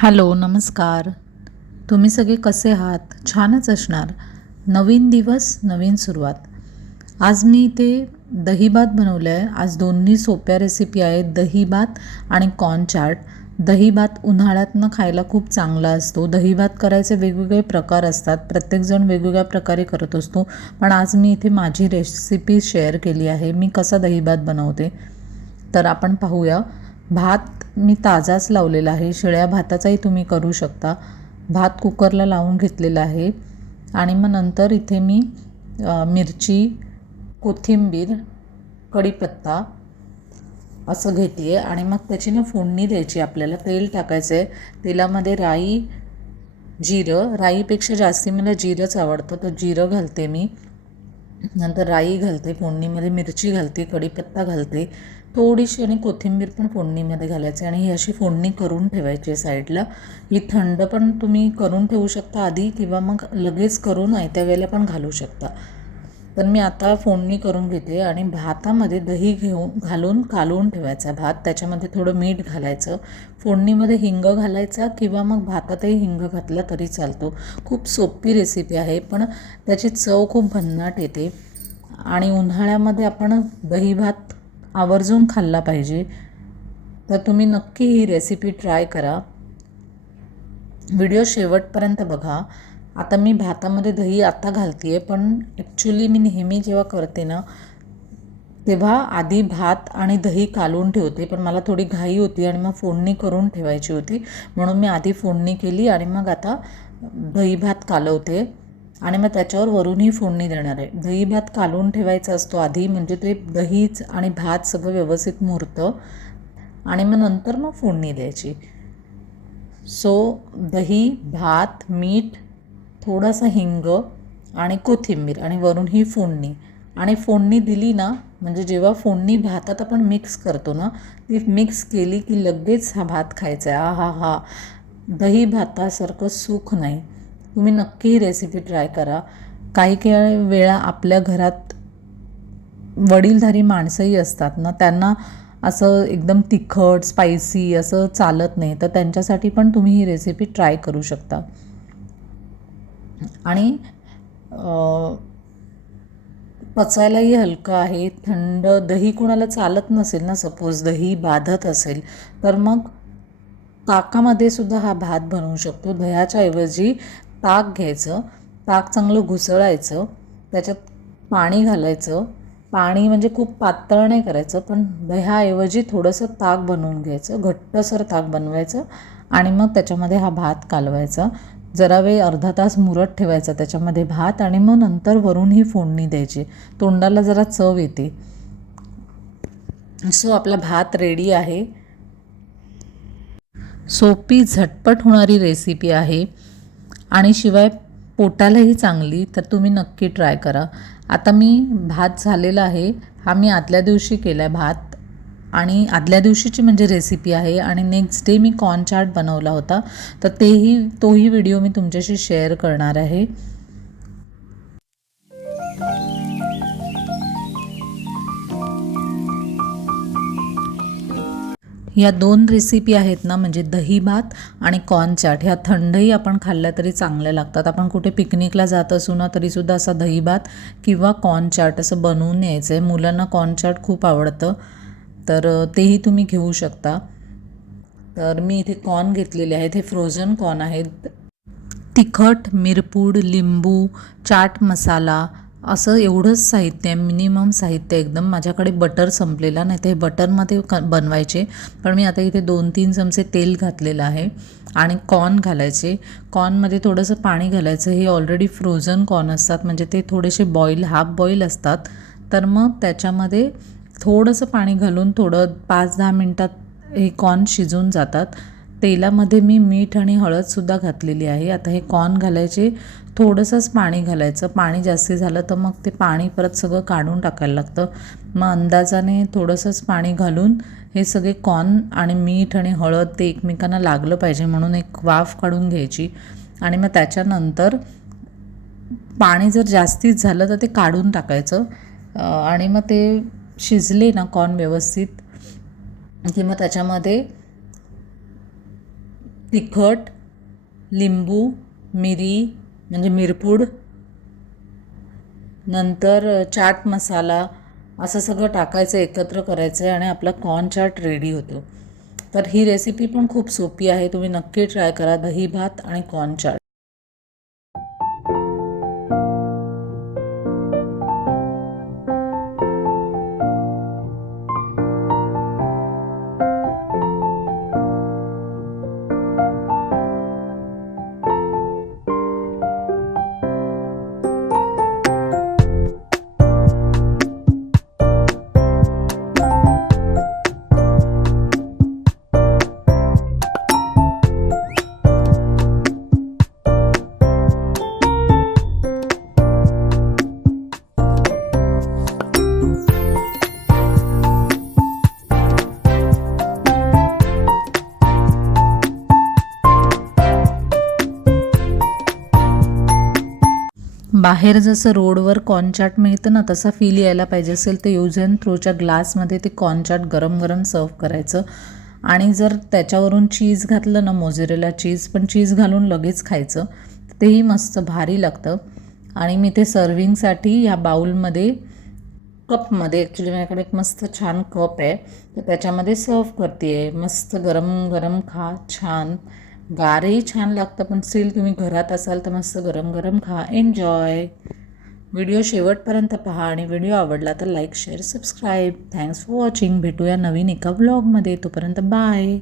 Hello, नमस्कार. तुम्ही सगळे कसे आहात? छानच असणार. नवीन दिवस, नवीन सुरुवात. आज मी इथे दहीभात बनवलं आहे. आज दोन्ही सोप्या रेसिपी आहेत, दहीभात आणि कॉर्न चाट. दहीभात उन्हाळ्यातनं खायला खूप चांगला असतो. दहीभात करायचे वेगवेगळे प्रकार असतात. प्रत्येकजण वेगवेगळ्या प्रकारे करत असतो. पण आज मी इथे माझी रेसिपी शेअर केली आहे. मी कसा दहीभात बनवते तर आपण पाहूया. भात मी ताजाच लावलेला आहे. शिळ्या भाताचाही तुम्ही करू शकता. भात कुकरला लावून घेतलेला आहे आणि मग नंतर इथे मी मिरची, कोथिंबीर, कढीपत्ता असं घेते आहे आणि मग त्याची फोडणी द्यायची. आपल्याला तेल टाकायचं आहे. तेलामध्ये राई, जिरं, राईपेक्षा जास्ती मला जिरंच आवडतं तर जिरं घालते मी. नंतर राई घालते फोडणीमध्ये, मिरची घालते, कढीपत्ता घालते, थोडीशी आणि कोथिंबीर पण फोडणीमध्ये घालायची आणि ही अशी फोडणी करून ठेवायची साईडला. ही थंड पण तुम्ही करून ठेवू शकता आधी किंवा मग लगेच करून आयत्या वेळेला पण घालू शकता. तर मी आता फोडणी करून घेते आणि भातामध्ये दही घालून कालवून ठेवायचा भात. त्याच्यामध्ये थोडं मीठ घालायचं. फोडणीमध्ये हिंग घालायचा किंवा मग भातातही हिंग घातला तरी चालतो. खूप सोपी रेसिपी आहे पण त्याची चव खूप भन्नाट येते आणि उन्हाळ्यामध्ये आपण दही भात आवर्जून खाल्ला पाहिजे. तर तुम्ही नक्की ही रेसिपी ट्राय करा. व्हिडिओ शेवटपर्यंत बघा. आता मी भातामध्ये दही आता घालते आहे पण ॲक्च्युली मी नेहमी जेव्हा करते ना तेव्हा आधी भात आणि दही कालवून ठेवते, पण मला थोडी घाई होती आणि मग फोडणी करून ठेवायची होती म्हणून मी आधी फोडणी केली आणि मग आता दही भात कालवते आणि मग त्याच्यावर वरूनही फोडणी देणार आहे. दही भात कालवून ठेवायचा असतो आधी, म्हणजे ते दहीच आणि भात सगळं व्यवस्थित मुरतं आणि मग नंतर मग फोडणी द्यायची. सो दही, भात, मीठ, थोडासा हिंग आणि कोथिंबीर आणि वरून ही फोडणी. आणि फोडणी दिली ना, म्हणजे जेव्हा फोडणी भातात आपण मिक्स करतो ना, ती मिक्स केली की लगेच हा भात खायचा आहे. हा हा, दही भातासारखं सुख नाही. तुम्ही नक्की ही रेसिपी ट्राय करा. काही काही वेळा आपल्या घरात वडीलधारी माणसंही असतात ना, त्यांना असं एकदम तिखट स्पायसी असं चालत नाही, तर त्यांच्यासाठी पण तुम्ही ही रेसिपी ट्राय करू शकता. आणि पचायलाही हलकं आहे. थंड दही कुणाला चालत नसेल ना, सपोज दही बाधत असेल तर मग ताकामध्ये सुद्धा हा भात बनवू शकतो. दह्याच्या ऐवजी ताक घ्यायचं, ताक चांगलं घुसळायचं, त्याच्यात पाणी घालायचं. पाणी म्हणजे खूप पातळ नाही करायचं, पण दह्याऐवजी थोडंसं ताक बनवून घ्यायचं, घट्टसर ताक बनवायचं आणि मग त्याच्यामध्ये हा भात कालवायचा. जरा वेळ अर्धा तास मुरत ठेवायचा त्याच्यामध्ये भात आणि मग नंतर वरून ही फोडणी द्यायची. तोंडाला जरा चव येते. सो आपला भात रेडी आहे. सोपी झटपट होणारी रेसिपी आहे आणि शिवाय पोटालाही चांगली, तर तुम्ही नक्की ट्राय करा. आता मी भात झालेला आहे. हा मी आदल्या दिवशी केला आहे भात आणि आदल्या दिवशीची म्हणजे रेसिपी आहे आणि नेक्स्ट डे मी कॉर्न चाट बनवला होता, तर तोही व्हिडिओ मी तुमच्याशी शेअर करणार आहे. या दोन रेसिपी आहेत ना, म्हणजे दही भात आणि कॉर्न चाट, ह्या थंडही आपण खाल्ल्या तरी चांगल्या लागतात. आपण कुठे पिकनिकला जात असू ना तरीसुद्धा असा दही भात किंवा कॉर्न चाट असं बनवून यायचं आहे. मुलांना कॉर्न चाट खूप आवडतं, तर तेही तुम्ही घेऊ शकता. तर मी इथे कॉर्न घेतलेले आहेत. हे फ्रोझन कॉर्न आहेत. तिखट, मिरपूड, लिंबू, चाट मसाला असं एवढंच साहित्य आहे. मिनिमम साहित्य एकदम. माझ्याकडे बटर संपलेला, नाही तर हे बटरमध्ये बनवायचे, पण मी आता इथे 2-3 चमचे तेल घातलेलं आहे आणि कॉर्न घालायचे. कॉर्नमध्ये थोडंसं पाणी घालायचं. हे ऑलरेडी फ्रोझन कॉर्न असतात, म्हणजे ते थोडेसे हाफ बॉईल असतात, तर मग त्याच्यामध्ये थोडंसं पाणी घालून थोडं 5-10 मिनटात हे कॉर्न शिजून जातात. तेलामध्ये मी मीठ आणि हळदसुद्धा घातलेली आहे. आता हे कॉर्न घालायचे, थोडंसंच पाणी घालायचं. पाणी जास्त झालं तर मग ते पाणी परत सगळं काढून टाकायला लागतं. मग अंदाजाने थोडंसंच पाणी घालून हे सगळे कॉर्न आणि मीठ आणि हळद ते एकमेकांना लागलं पाहिजे म्हणून एक वाफ काढून घ्यायची आणि मग त्याच्यानंतर पाणी जर जास्तीत झालं तर ते काढून टाकायचं आणि मग ते शिजले ना कॉर्न व्यवस्थित की मग त्याच्यामध्ये तिखट, लिंबू, मिरी म्हणजे मिरपूड, नंतर चाट मसाला असं सगळं टाकायचं, एकत्र करायचं आहे आणि आपला कॉर्न चाट रेडी होतो. तर ही रेसिपी पण खूप सोपी आहे, तुम्ही नक्की ट्राय करा. दही भात आणि कॉर्न चाट. बाहेर जसं रोडवर कॉर्न चाट मिळतं ना, तसा फील यायला पाहिजे असेल तर यूज अँड थ्रोच्या ग्लासमध्ये ते कॉर्न चाट गरम गरम सर्व करायचं. आणि जर त्याच्यावरून चीज घातलं ना, मोझरेला चीज, पण चीज घालून लगेच खायचं, तेही मस्त भारी लागतं. आणि मी ते सर्विंगसाठी ह्या बाउलमध्ये, कपमध्ये, ॲक्च्युली माझ्याकडे एक मस्त छान कप आहे, तर त्याच्यामध्ये सर्व करते आहे. मस्त गरम गरम खा, छान. गारही छान लागतं, पण स्टील तुम्ही घरात असाल तर मस्त गरम गरम खा. एन्जॉय. व्हिडिओ शेवटपर्यंत पहा आणि व्हिडिओ आवडला तर like, share, subscribe. Thanks for watching. भेटूया नवीन एका व्लॉगमध्ये. तोपर्यंत बाय.